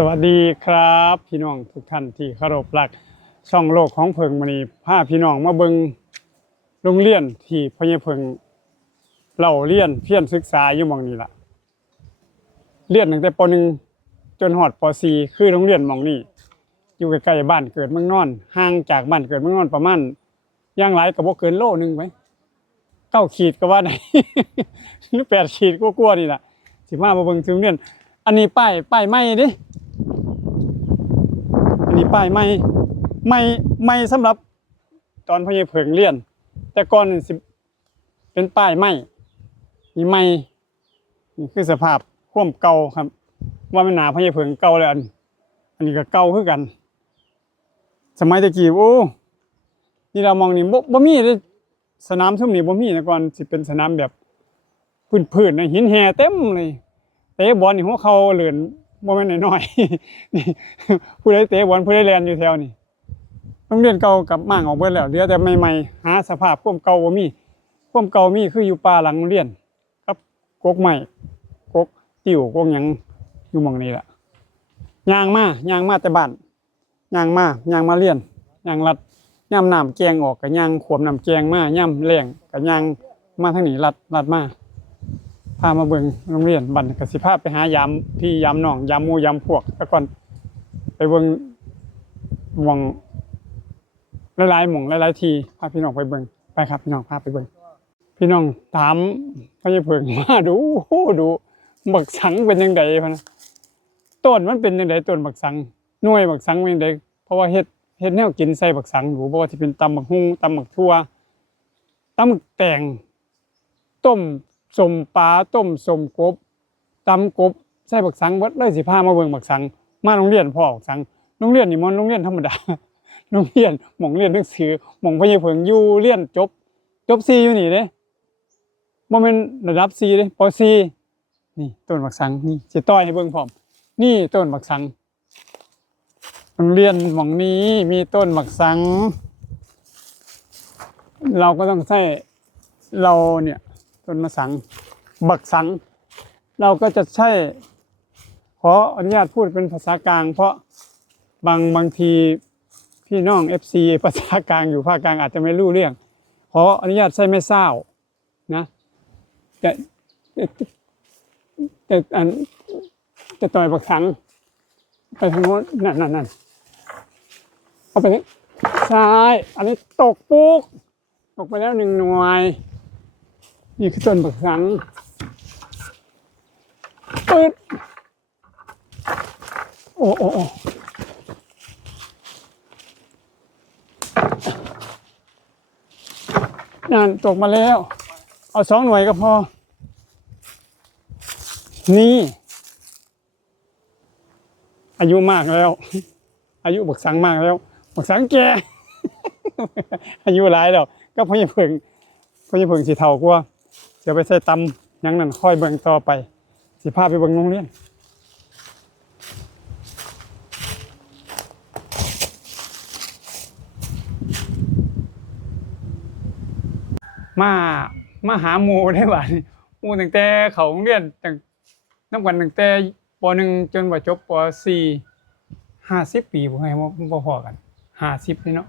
สวัสดีครับ พี่น้องทุกท่านที่เคารพรักช่องโลกของเพิงมณีพาพี่น้องมาเบิงโรงเรียนที่พญเพิงเล่าเรียนเพียรศึกษาอยู่มองนี้ละเรียนตั้งแต่ป .1 จนหอดป .4 คือโรงเรียนมองนี้อยู่ใกล้ๆบ้านเกิดเมืองนอนห่างจากบ้านเกิดเมืองนอนประมาณย่างหลายก็บ่เกินโลนึงไหมเก้าขีดก็ว่าได้หรือแปดขีดกลัวๆนี่ละสิมามาเบิ่งถึงเรียนอันนี้ป้ายป้ายไม้ดิ อันนี้ป้ายไม้ไม้ไม้สำหรับตอนพญเผิงเรียน แต่ก่อนสิเป็นป้ายไม้นี่ไม้นี่คือสภาพควมเก่าครับ ว่ามันหนาพญเผิงเก่าแล้วอันอันนี้ก็เก่าคือกัน สมัยตะกี้โอ้นี่เรามองนี่บ่บ่มีเลยสนามทุ่มนี่บ่มีแต่ก่อนสิเป็นสนามแบบพื้นๆนะหินแห่เต็มเลยเตะบอลนี่หัวเขาเหลือน บ่แม่นน้อยๆนี่ผู้ใดเตะบอลผู้ใดแล่นอยู่แถวนี่โรงเรียนเก่ากับมั่างออกเบิดแล้วเหลือแต่ใหม่ๆหาสภาพความเก่าบ่มีความเก่ามีคืออยู่ป่าหลังโรงเรียนกับกกไม้กกติ๋วกกหยังอยู่หม่องนี้ล่ะย่างมาย่างมาแต่บ้านย่างมาย่างมาเรียนย่างลัดย่ำน้ำแกงออกก็ย่างขวมน้ำแกงมาย่ำแรงก็ย่างมาทางนี้ลัดลัดมา พามาเบิ่งโรงเรียนบันกสิภาพไปหายามพี่ยามน้องยามหมูยามพวกแล้วก่อนไปเบิ่งหมองหลายๆหม่องหลายๆทีพาพี่น้องไปเบิ่งไปครับ พี่น้องพาไปเบิ่งพี่น้องถามพระยาเพิ่งมาดูดูบักสังเป็นยังไงพะนะต้นมันเป็นยังไงต้นบักสังหน่วยบักสังเป็นยังไงเพราะว่าเฮ็ดเฮ็ดแนวกินใส่บักสังอยู่บ่ว่าสิเป็นตำบักฮุ่งตำบักทั่วตำบักแตงต้ม สมปลาต้มสมกบตำกบใส่บักสังเบิดเลยสิพามาเบิ่งบักสัง มาโรงเรียนพ่อบักสังโรงเรียนนี่มันโรงเรียนธรรมดาโรงเรียนหม่องเรียนหนังสือหม่องพญาเผิงอยู่เรียนจบ จบ4อยู่นี่เด้บ่แม่นระดับ4เด้ป .4 นี่ต้นบักสังนี่สิต้อยให้เบิ่งพร้อม นี่ต้นบักสังโรงเรียนหม่องนี้มีต้นบักสัง เราก็ต้องใช้เราเนี่ย ต้นมะสัง บักสัง เราก็จะใช้ขออนุญาตพูดเป็นภาษากลาง เพราะบางบางทีพี่น้อง FC ภาษากลางอยู่ภาคกลางอาจจะไม่รู้เรื่อง ขออนุญาตใช้ไม่เศร้านะแต่แต่แต่อันจะต่อยบักสัง ไปทางโน้นนั่นนั่นนั่นเอาไปนี้ซ้าย อันนี้ตกปุ๊ก ตกไปแล้วหนึ่งหน่วย นี่คือต้นบักสังปึ๊ดโอ้โอ้โอ้นั่นตกมาแล้ว เอาสองหน่วยก็พอ นี่ อายุมากแล้ว อายุบักสังมากแล้วบักสังแก่อายุหลายแล้ว ก็พอยังเพิ่งพญาเพิ่งสีเทากว่า เสียไปใส่ตำยังนั่นค่อยเบิ่งต่อไป สิพาไปเบิ่งโรงเรียนมามาหาหมูได้บ่านี่หมูตั้งแต่เขาโรงเรียนตั้งนับกันตั้งแต่ป .1 จนว่าจบป .4 50ปีบ่ให้บ่บ่พอกัน50นี่เนาะ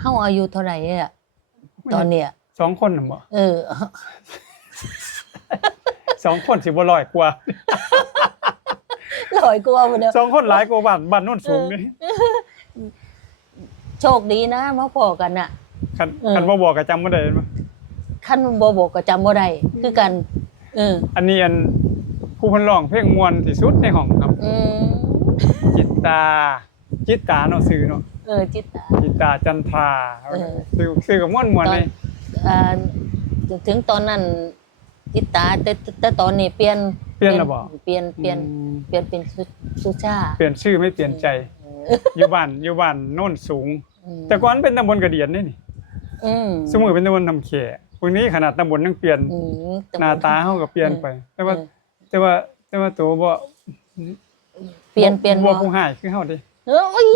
เฮาอายุเท่าไหร่อะตอนเนี้ย สองคนน่ะบ่เออ สองคนสิบ่ร้อยกว่าลอยกว่าหมดแล้วสองคนหลายกว่าบ้านบ้านโน้นสูงนี่โชคดีนะมาพอกันน่ะ คันเออคันบ่บอกก็จำบ่ได้มั้ยคันบ่บอกก็จำบ่ได้คือกัน เออ อันนี้อันผู้เพิ่นร้องเพลงม่วนที่สุดในห้องครับ อืมจิตตา จิตตาเนาะชื่อเนาะ เออจิตตา จิตตาจันทราเออชื่อชื่อก็ม่วนม่วนเลยอ่า ถึงตอนนั้นจิตตาแต่แต่ตอนนี้เปลี่ยนเปลี่ยนแล้วบ่เปลี่ยนเปลี่ยนอืมเปลี่ยนเป็นสุสุชาเปลี่ยนชื่อไม่เปลี่ยนใจอยู่บ้านอยู่บ้านโน้นสูงอืมแต่ก่อนเป็นตำบลกระเดียนนี่นี่อืมสมมุติเป็นตำบลทำแขพวกนี้ขนาดตำบลยังเปลี่ยนอืมแต่หน้าตาเฮาก็เปลี่ยนไป แต่ว่าเออแต่ว่าแต่ว่าตัวบ่เปลี่ยนเปลี่ยนบ่บ่ผู้หายคือเฮาเด้เออโอ้ย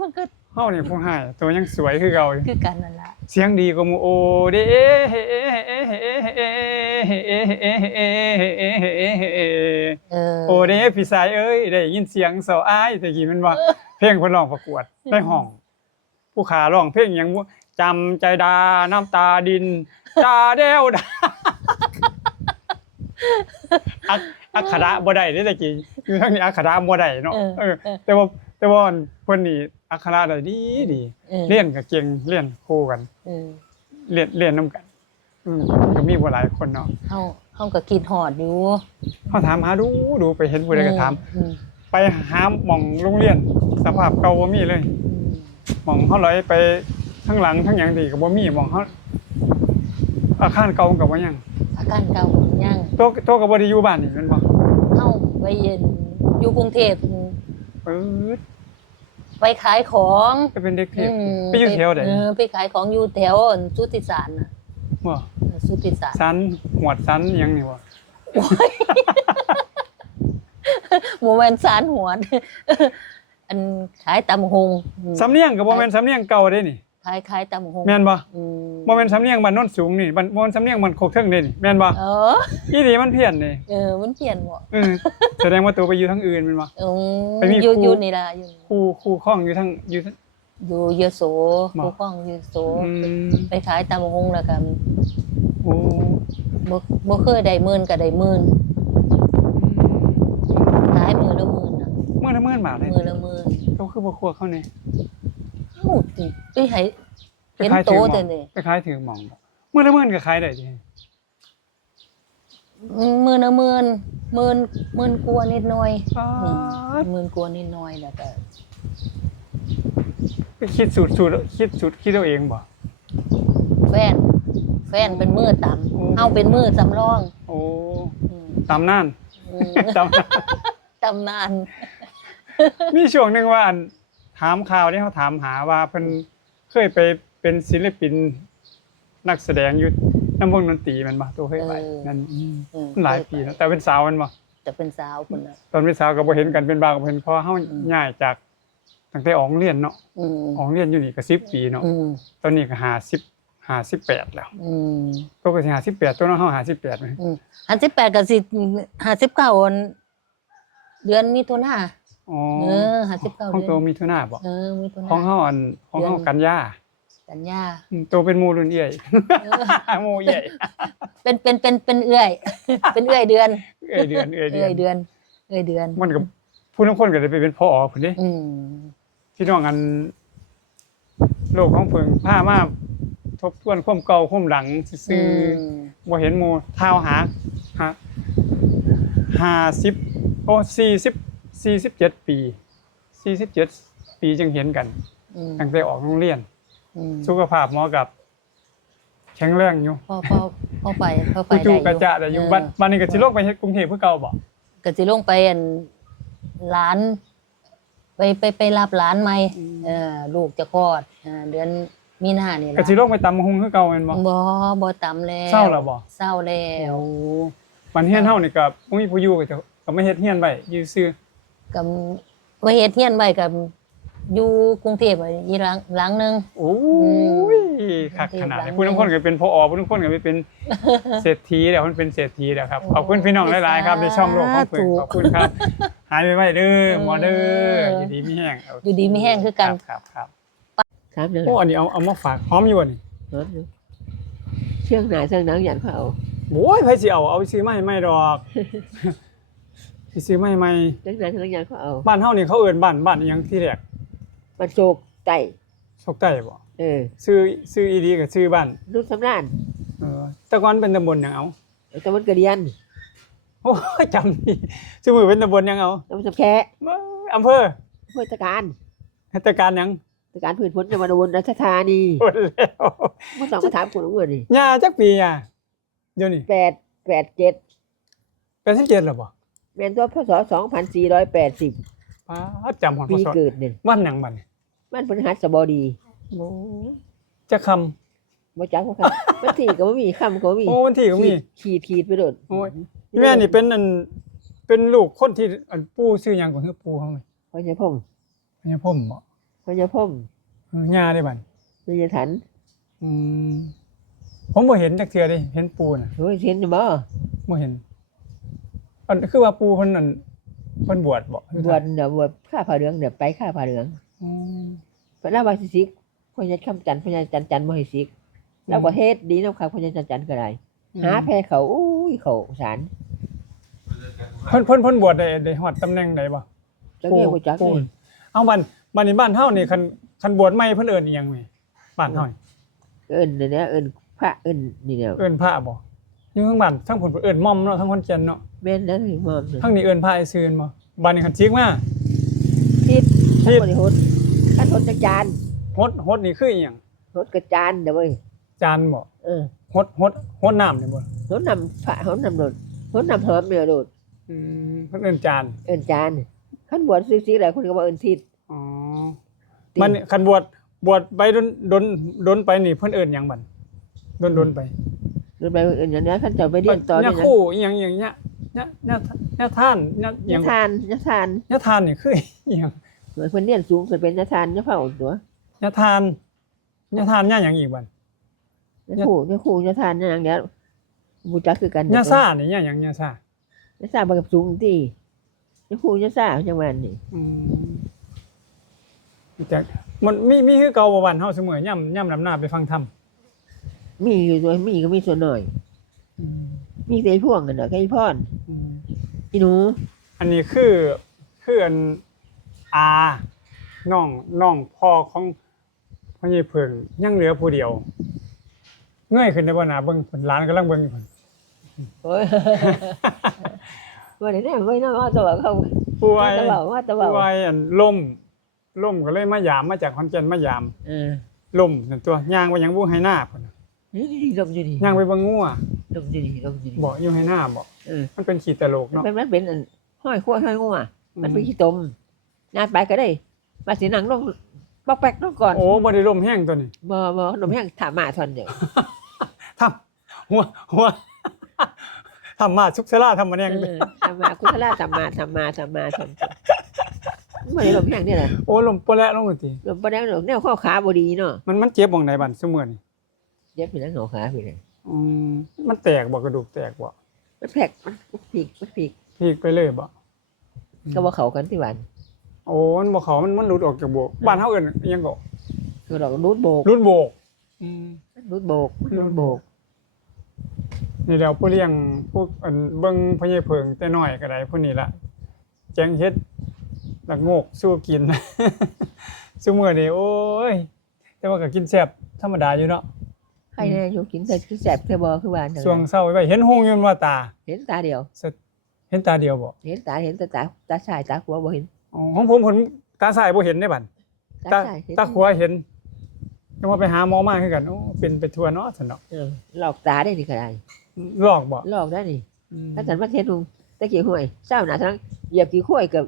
มันก็เฮเฮานี่ผู้ให้ตัวยังสวยคือเก่าอยคือกันนั่นแหละเสียงดีกว่มู่โอเด้เออโอเด้พี่สายเอ้ยได้ยินเสียงเสาอ้ายตะกี้มันว่าเพลงเพิ่นร้องประกวดได้ห้อง ผู้ขาร้องเพลงหยังจำใจดาน้ำตาดินตาเดวดาอัคคระบ่ได้เด้ตะกี้คือทั้งนี้อัคคระบ่ได้เนาะเออแต่ว่าแต่ว่าเพิ่นนี่ อักขระได้ดีดีออเรียนก็เก่งเรียนคู่กันเออเรียนเรียนนํกัน อืมก็มีบ่หลายคนเนาะเฮาเฮาก็คิดฮอดอยู่เฮาถามหาดูดูไปเห็นผู้ใดก็ถามอืมไปหาหม่องโรงเรียน สภาพเก่าบ่มีเลยอืมหม่องเฮาเลยไปทั้งหลังทั้งหยังดีก็บ่มีหม่องเฮาอาคารเก่าก็บ่ยังอาการเก่าของยังโตโตก็บ่ได้อยู่บ้านนี่แม่นบ่เฮาไปเย็นอยู่กรุงเทพปื๊ด ไปขายของไปเป็นเด็กเทพอืมไปอยู่แถวใดเออไปขายของอยู่แถวสุทธิสารน่ะบ่สุทธิสารสันหวดสันหยังนี่บ่โมเมนต์สารหัวอันขายตำหงอืมสำเนียงก็บ่แม่นสำเนียงเก่าเด้นี่ ขายขายตำหงแม่นบ่อืมบ่แม่นสำเนียงบ้านโนนสูงนี่บ้านบ่แม่นสำเนียงบ้านโคกเทิงเด้นี่แม่นบ่เออ อีนี่มันเพี้ยนนี่เออ มันเปลี่ยนบ่เออแสดงว่าตัวไปอยู่ทางอื่นแม่นบ่เออไปมีอยู่ครู อยู่นี่ล่ะอยู่คู่คู่ข้องอยู่ทางอยู่ทาง อยู่เยโสบ่ ผู้ข้องเยโสอืมไปขายตำหงแล้วก็โอ้บ่บ่เคยได้หมื่นก็ได้หมื่นขายมือละหมื่นน่ะเมื่อละเมื่อนบาทเลยมือละหมื่นเขาคือบ่ครัวเขาเนี่ ยเอ้าติไปให้เห็นคล้ายๆโตถือหมแต่องนี่คล้ายๆถือหมองบ่เมื่อละเมื่อนก็ขายได้ดิอืมมือละหมื่นหมื่นหมื่นกว่านิดหน่อยป๊าอืมดหมื่นกว่านิดหน่อยแล้วก็ไปคิดสูตรสูตรคิดสูตรคิดเอาเองบ่แฟน แฟนเป็นมือต่อืมำเฮาเป็นมือสำรอง โอ้อืมตามนั่นอืมตามนั่นตำนานมีช่วงหนึงว่าอัน ถามข่าวที่เขาถามหาว่าเพิ่นเคยไปเป็นศิลปินนักแสดงอยู่น้ำวงดนตรีแมันบ่ตัวเคยไปเออนั่นอืมอืมหลายปีแล้วแต่เป็นสาวแมันบ่จะเป็นสาวคนน่ะตอนเป็นสาวก็บ่เห็นกันเป็นบ่าวก็บ่เห็นเพราะเฮาอืมย้ายจากตั้งแต่ออกเรียนเนาะอืมออกเรียนอยู่นี่ก็10ปีเนาะอืมตอนนี้ก็50 58แล้วอืมก็ก็สิ58ตัวเนาะเฮา58มั้ยอืมห้าสิบแปดกับสิห้าสิบเก้าเดือนมิถุนา อ๋อเออห้าสิบเก้าของเดืตัวอนมิถุนาบ่เออมิถุนาของเฮาอันของเฮาเดือน กันยาสัญญาอืมตัวเป็นหมู่รุ่นเอื้อยเออหมู่เอื้อยเป็นเป็นเป็นเป็นเอื้อย เป็นเอื้อยเดือนเอื้อยเดือนเอื้อยเดืเอื้ออนยเดือนเอื้อยเดือน มันก็ผู้นำคนก็ได้ไปเป็นพ่อพุ่นเด้อืมพี่น้องอันโลกของเพิ่งพามาทบทวนความเก่าความหลังซื่อๆบ่เห็นหมู่ท้าวหาหา50โอ้40 47 ปี 47 ปีจึงเห็นกัน อืมตั้งแต่ออกโรงเรียน อืมสุขภาพหมอกับ แข็งแรงอยู่พอพอพอไปพอไปกูจูได้กระจะได้อยู่บ้านบ้านนี้ก็สิลงไปเฮ็ดกรุงเทพเพื่อเก่าบ่ก็สิลงไปอันร้าน ไปไปไปรับร้านใหม่เออลูกจะคลอดอ่าเดือนมีนานี่ก็ล่ะสิลงไปตำบักหุงคือเก่าแม่นบ่ บ่บ่ต่ำแล้วเศร้าแล้วบ่ เศร้าแล้วโอ้มันเฮียนเฮานี่ก็บ่มีผู้อยู่ก็จะก็ไม่เฮ็ดเฮียนไว้อยู่ซื่อ กับว่าเฮ็ดเฮียนไว้กับอยู่กรุงเทพอะอีหลังหลังหนึง โอ้ยคักขนาดนี้ผู้นำคนก็เป็นพอผู้นำคนก็ไปเป็นเศรษฐีแล้วมันเป็นเศรษฐีแล้วครับ ขอบคุณพี่น้องหลายๆครับในช่องโลกของเพิ่นขอบคุณครับ หายไปไว้เด้อหมอเด้ออยู่ดีมีแห้งโเคอยู่ดีมีแห้งคือกัน ครับครับสามเดือนโอ้อันนี้เอาเอามาฝากหอมอยู่บ่นี่รถอยู่เชื่องหนาเชื่องหนังยันเขาเอา โอ้ยไผสิเอาเอาไปซื้อมาให้ใหม่ดอก สิซื้อมาให้ใหม่เชื่องหนาเชื่องยันเขาเอาบ้านเฮานี่เขาเอิ้นบ้านบ้านอิหยังที่แรกมันโศกไตโชคใต้บ่เออซื้อซื้ออีดีก็ซื้อบ้านรุ่นสำนานเออแต่ก่อนเป็นตำบลหยังเอาแต่มันกระเดียนโอ้ยจำนี่ซื้อมือเป็นตำบลหยังเอาน้ำสับแค่เอ้ยอำเภอเพื่อตการเหตุการณ์หยังตการพื้นพ้นจะมาโดนรัชธานีหมดแล้วเมื่อสองก็ถามคนของเงินนี่ย่าจักปีอะเดี๋ยวนี้แปดแปดเจ็ด87แล้วบ่ แมนตัวพศสองพันสี่ร้อยแปดสิบป้าดจำฮอดพปีศเกิดเนี่ยวันหยังบัดนี้มันพฤหัสบดีโอ้จะคำมาจักว่าครับมันที่ก็ไม่มีคำก็ไม่มีโอ้วันที่ก็มีขีดขีดไปโดดโอ้ย แม่นี่เป็นอันเป็นลูกคนที่อันปู่ชื่อหยังก็คือปู่เฮาไหมพญาพงพญาพ่อมบ่พญาพงเออย่าได้บัดไม่จะทันอืมผมบ่เห็นจักเทื่อเดิเห็นปูน่ะโอ้ยเห็นอยู่บ่บ่เห็น อันคือว่าปูเพิ่นนั่นเพิ่นบวชบ่บวชเดี๋ยวบวชข้าผ้าเหลืองเดี๋ยวไปข้าผ้าเหลืองอืมพระราบาสิสิกพญาคำจันทร์พญาจันทร์จันทร์บ่ให้สิกแล้วก็เฮ็ดดีนํครับพญาจันทร์จันทร์ก็ได้หาแพ้เขาอุ้ยเขาสารเพิ่นเพิ่นเพิ่นบวชได้ได้ฮอดตำแหน่งใดบ่จักเรียกว่าจักปูเลยเอาบันบันนี้บ้านเฮานี่คันคันบวชใหม่เพิ่นเอิ้นอีหยังแม่บ้านเฮานี่เอิ้นเนี่ยนะเอิ้นพระเอิ้นนี่เดียวเอิ้นพระบ่ อยู่ข้างบ้านทั้งเพิ่นเอิ้นม่อมเนาะทั้งคนเจนเนาะแม่นแล้วถึงมอมเนี่ยทั้งนี้เอิ้นพระไอ้ซื่นบ่บ้านนี้คันจิกมา ทิศทิศบ่ได้หดคันหดกระจานฮดฮดนี่คืออีหยังหดกระจานเด้อเว้ยจานบ่เออฮดฮดฮดน้ำนี่บ่หดนำพระหดนำโดดหดนำหอมเนี่ยโดดอืมเพิ่นเอิ้นจานเอิ้นจานคันบวชซื่อๆหลายคนก็ว่าเอิ้นทิศอ๋อมันคันบวชบวชไปดนดนดนไปนี่เพิ่นเอิ้นหยังบัดดนดนไป หรือไปเอิ้นอย่างนี้คันเจ้าไปเรียนต่อเนี่เนี่ยยนะคู่อีหยังอย่างเงี้ยเนี่ยเนี่ยเนี่ยท่านเนี่ยอยะย่างทานยะทานเนี่ยทานนี่คืออีหยังเหมือนเพิ่นเรียนสูงเพิ่นเป็นยะทานยะเฝ้าตัวเนี่ยทานเนี่ยทานเนี่ยหยังอีกบัดยะคู่ยะคู่ยะทานยะหยังเนี้ยบูจักคือกันเนี่ยซ่านี่เนี่ยหยังเนี่ยซ่ายะซ่าบ่กับสูงติยะคู่ยะซ่าจังหวัดนี่อืมจากมันมีมีคือเก่าบ่วันเฮาเสมอย่ำย่ำลำหน้าไปฟังธรรม มีอยู่ตัวมีก็มีส่วนหน่อยมีแต่ไอ้พวกกันน่ะไอ้พรอีหนูอันนี้คือคืออันอาน้องน้องพ่อของพ่อใหญ่เพิ่งยังเหลือผู้เดียวเงยขึ้นได้บ่น่ะเบิ่งเพิ่นหลานกำลังเบิ่งอยู่เพิ่น โอ้ยว่าได้แน่ไว้นะว่าแตะว่าเขาป่วว่ายแตะว่าว่าแตะว่าป่วยอันล่มล่มก็เลยมายามมาจากขอนแก่นมายามเออล่มนั่นตัวย่างไปยังบ่ให้หน้าพุ่นน่ะ นี่นี่ลมอยู่นี่ย่างไปบิ่งงัวลมอยู่นี่ลมอยู่นี่บ่อยู่ให้หน้าบ่เออมันเป็นขี้ตลกเนาะเป็นมันเป็นอันห้อยขั้วห้อยงัวมันเป็นขี้ตมงานไปก็ได้มาสิหนังลงปอกแปกลงก่อนโอ้บ่ได้ลมแห้งตัวนี้บ่บ่นมแห้งถามมาทอนเดียวทำหัวหัวทำมาชุกเสลาทำมาแนงเออถามมาคุทลาถามมาถามมาถามมาทอนเดียวบ่ได้ลมแห้งนี่แหละโอ้ลมปะแล้วลงติลมบ่ได้ดอกแนวข้อขาบ่ดีเนาะมันมันเจ็บบ่งใดบัดซุมื้อนี่ เจ็บอยู่แล้วข้อขาพี่เลยอืมมันแตกบ่กระดูกแตกบ่มันแผลกมันผีกมันผีกพีกไปเลยบ่ก็บ่เข้ากันที่วันโอ้มันบ่เขามันมันหลุดออกจากโบกบ้านเฮาเอิ้นอิหยังก็คือดอกรูดโบกหลุดโบก อืม รูดโบกรูดโบก นี่แล้วผู้เลี้ยงผู้อันเบิ่งพญาเพิงแต่น้อยก็ได้ผู้นี้ล่ะแจงเฮ็ดละโงกสู้กิน ซุมื้อนี้โอ้ย แต่ว่าก็กินแซ่บธรรมดาอยู่เนาะ ใครแน่อยู่กินแต่คือแสบแค่บ่คือบ้านช่วงเช้าไว้เห็นหงอยู่ว่าตา เห็นตาเดียว เห็นตาเดียวบ่เห็นตาเห็นแต่ตาตาชายตาขวาบ่เห็นอ๋อของผมผลตาซ้ายบ่เห็นได้บัดตาชายเห็นตาขวาเห็นยังว่าไปหาหมอมาคือกันโอ้เป็นไปทั่วเนาะซั่นเนาะเออหลอกตาได้นี่ก็ได้ลอกบ่หลอกได้นี่ถ้าสันมาเทศนุงตะกี้ห้วยเจ้าหน้าทั้งเหยียบขี้ข้วยกับ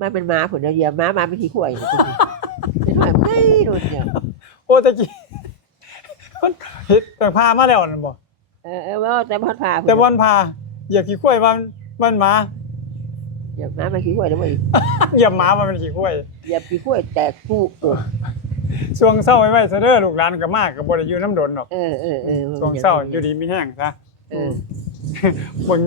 มาเป็นม้าผลเดียวเหยียบม้ามาเป็นขี้ข้วยนี่เป็นห้อยไม่โดนเดียวโอ้ตะกี้ มันเฮ็ดแต่พามาแล้วนั่นบ่เออเออว่าแต่บ่พาแต่วันพาเหยียบขี้ข้วยว่ามันหมาเหยียบม้ามาขี้ข้วยแล้วบ่อีกเหยียบหมาว่ามันขี้ข้วยเหยียบขี้ข้วยแตกฟูเออช่วงเช้าไว้ไว้ซะเด้อลูกหลานก็มากก็บ่ได้อยู่น้ำดนดอกเออเออเออช่วงเช้าอยู่ดีมีแห้งซะเออเบิ่ง